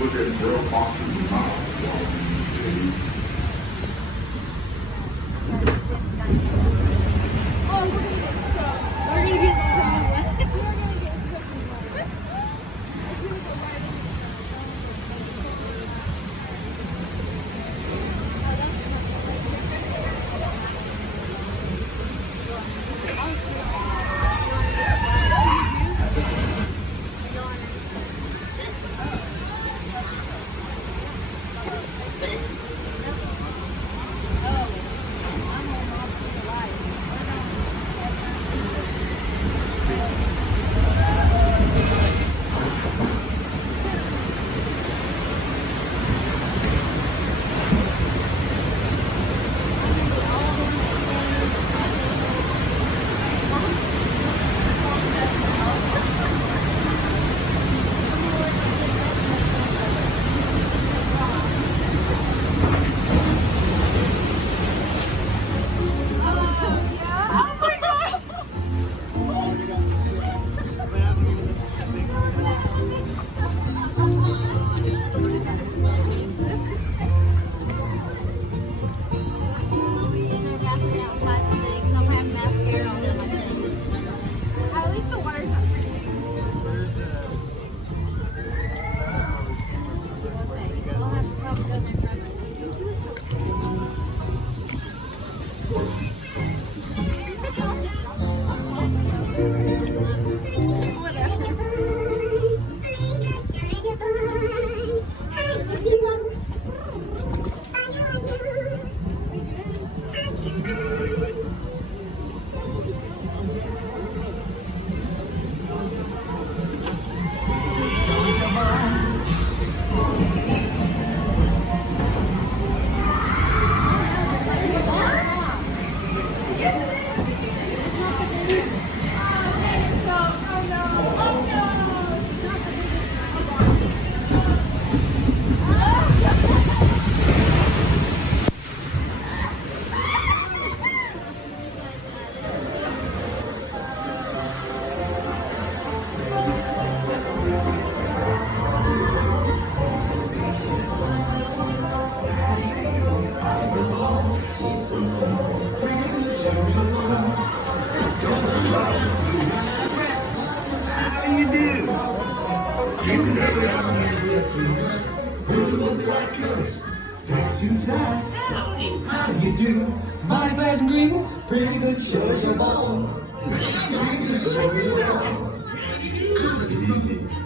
look at girl boxes and mouth. We're gonna get That's you touch. How do you do? My glass and green, pretty good show as your ball. Pretty good show as your ball. I'm looking for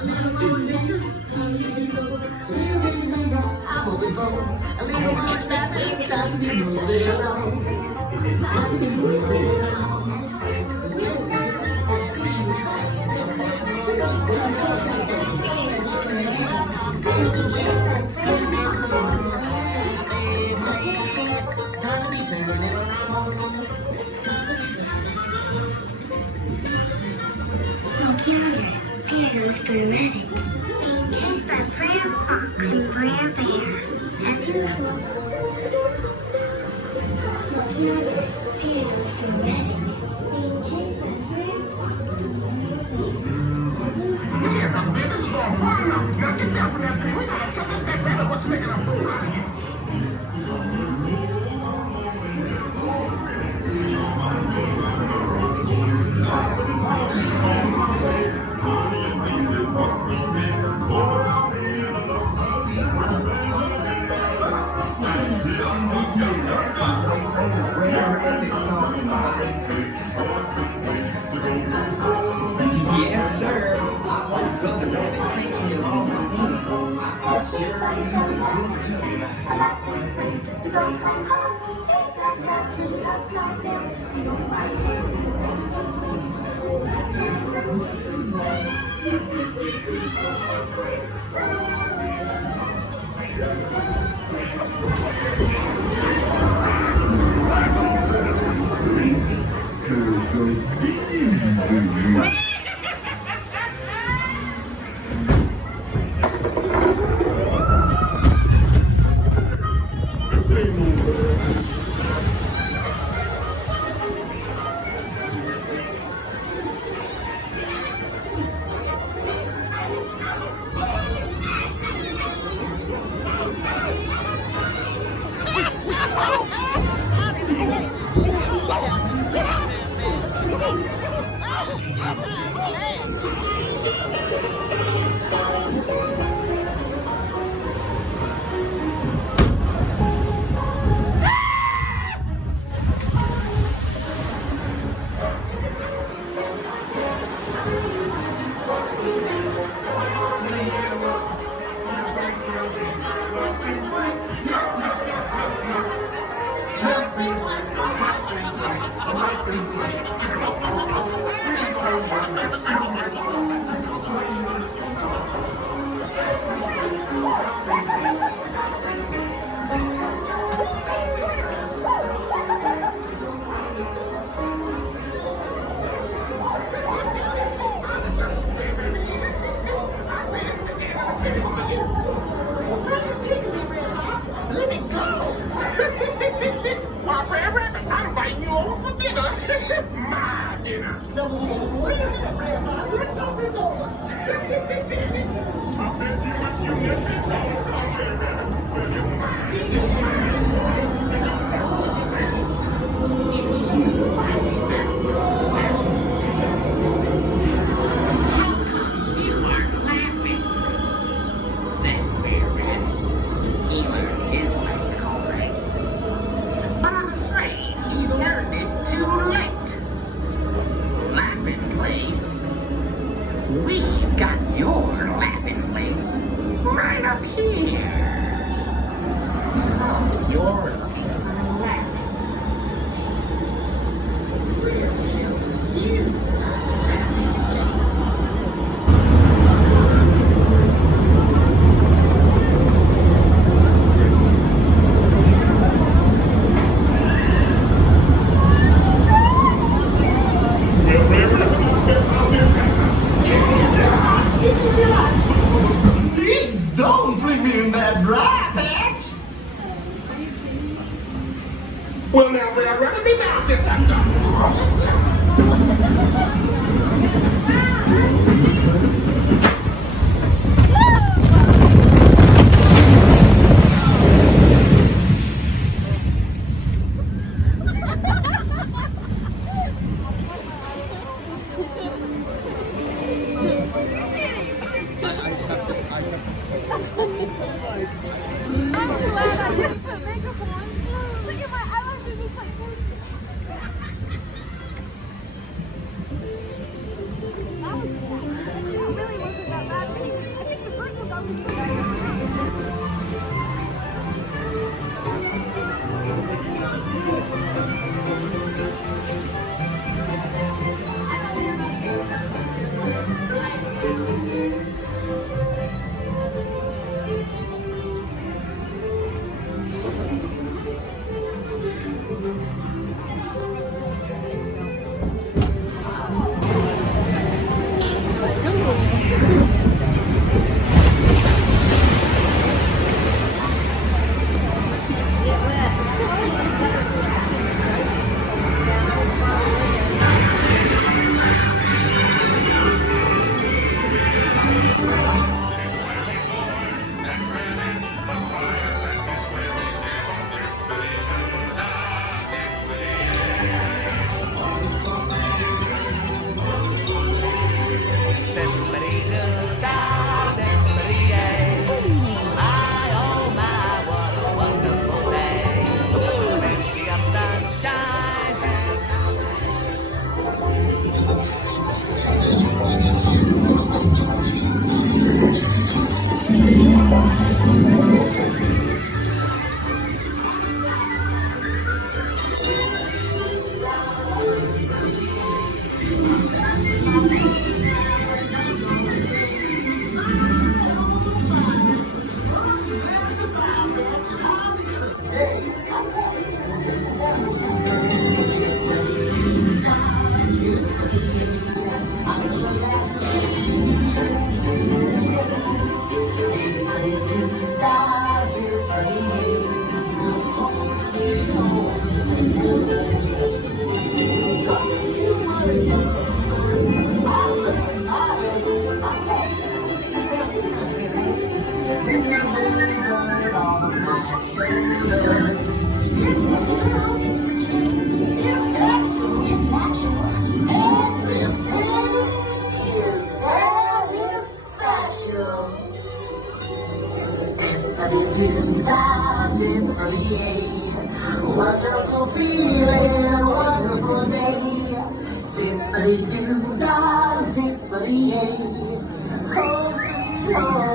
a little more nature. So you may remember I'm hoping for a little more excitement. Time to move it along. Time to move it along. Look yonder, there goes Blue Rabbit, being chased by Brer Fox and Brer Bear, as usual. Look yonder, there goes Blue Rabbit, being chased by Brer Fox and Brer Bear. Yes, sir. I want brother rabbit preaching in all my money. I'm sure he's a good My Red Rabbit, I'm inviting you over for dinner. My dinner. No, wait a minute, Red Fox. Let's talk this over. I said you just been told. We've got your laughing place right up here. So you're looking for laughing. We'll show you a laughing place. Please don't fling me in that dry patch. Well, now, Red Rabbit, be now just like that. I'm glad I didn't put makeup on. Look at my eyelashes, it's like that was bad. That really wasn't that bad. I think the first one that was the It's actual, it's actual. Everything Zippity, wonderful feeling, wonderful day. Zippity doo dah, zippity, home sweet home.